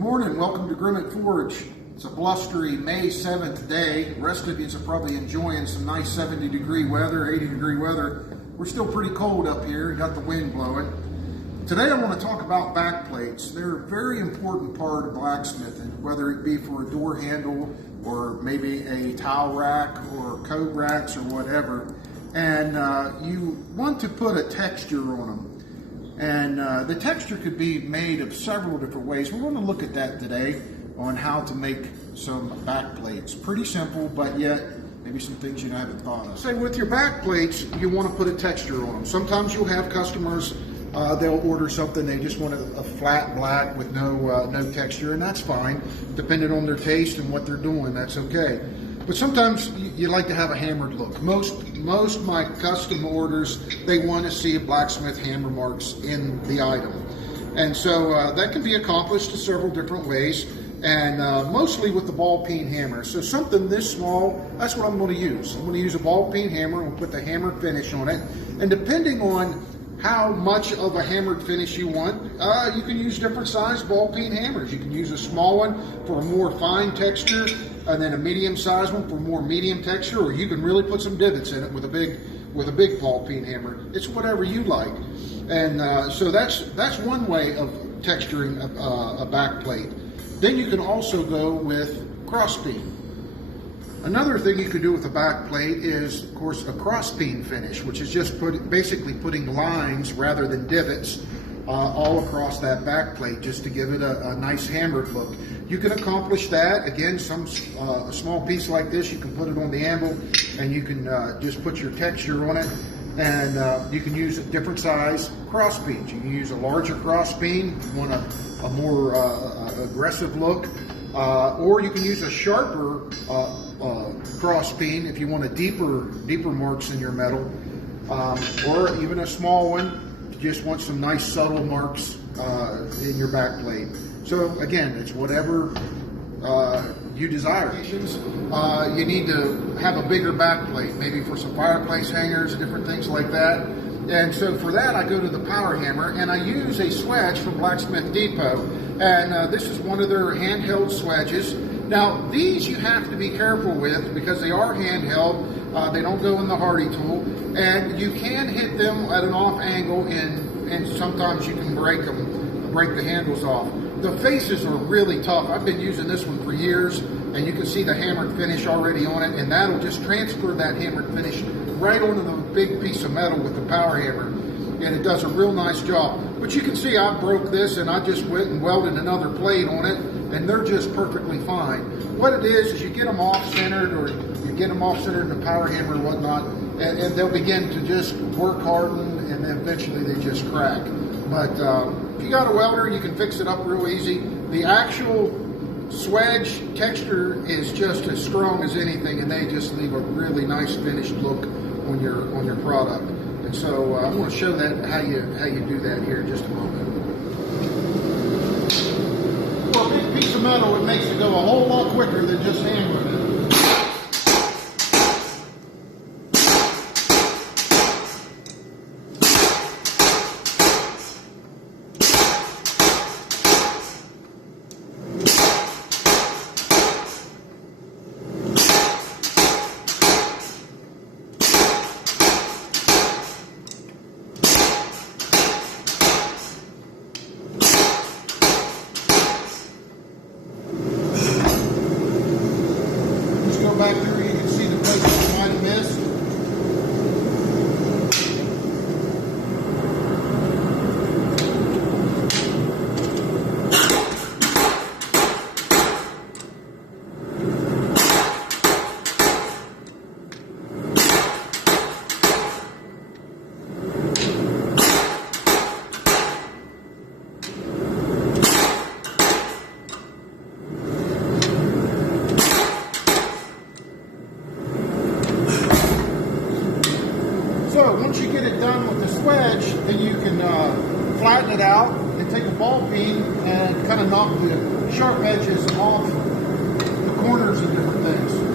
Morning, welcome to Grimmett Forge. It's a blustery May 7th day. The rest of you are probably enjoying some nice 70-degree weather, 80-degree weather. We're still pretty cold up here, got the wind blowing. Today I want to talk about backplates. They're a very important part of blacksmithing, whether it be for a door handle or maybe a towel rack or coat racks or whatever. And you want to put a texture on them. And the texture could be made of several different ways. We're going to look at that today on how to make some backplates. Pretty simple, but yet maybe some things you haven't thought of. Say with your backplates, you want to put a texture on them. Sometimes you'll have customers, they'll order something, they just want a flat black with no texture, and that's fine. Depending on their taste and what they're doing, that's okay. But sometimes you like to have a hammered look. Most of my custom orders, they want to see a blacksmith hammer marks in the item. And so that can be accomplished in several different ways, and mostly with the ball peen hammer. So something this small, that's what I'm going to use. I'm going to use a ball peen hammer and put the hammered finish on it. And depending on how much of a hammered finish you want, you can use different size ball peen hammers. You can use a small one for a more fine texture, and then a medium sized one for more medium texture, or you can really put some divots in it with a big ball peen hammer. It's whatever you like. And so that's one way of texturing a back plate. Then you can also go with cross peen. Another thing you could do with a back plate is, of course, a cross peen finish, which is just basically putting lines rather than divots all across that back plate, just to give it a nice hammered look. You can accomplish that. Again, a small piece like this, you can put it on the anvil and you can just put your texture on it. And you can use a different size cross peens. You can use a larger cross peen if you want a more aggressive look. Or you can use a sharper cross peen if you want a deeper marks in your metal. Or even a small one if you just want some nice subtle marks in your back plate. So again, it's whatever you desire. You need to have a bigger back plate, maybe for some fireplace hangers, different things like that. And so for that, I go to the power hammer and I use a swedge from Blacksmith Depot. And this is one of their handheld swedges. Now, these you have to be careful with because they are handheld. They don't go in the Hardy tool. And you can hit them at an off angle and sometimes you can break the handles off. The faces are really tough. I've been using this one for years, and you can see the hammered finish already on it, and that'll just transfer that hammered finish right onto the big piece of metal with the power hammer, and it does a real nice job. But you can see I broke this, and I just went and welded another plate on it, and they're just perfectly fine. What it is you get them off-centered, or you get them off-centered in the power hammer and whatnot, and they'll begin to just work harden, and then eventually they just crack. But if you got a welder, you can fix it up real easy. The actual swedge texture is just as strong as anything, and they just leave a really nice finished look on your product. And so I'm going to show that how you do that here in just a moment. For a big piece of metal, it makes it go a whole lot quicker than just hammering it. Back there, you can see the places you might have missed. So once you get it done with the swedge, then you can flatten it out and take a ball peen and kind of knock the sharp edges off the corners of different things.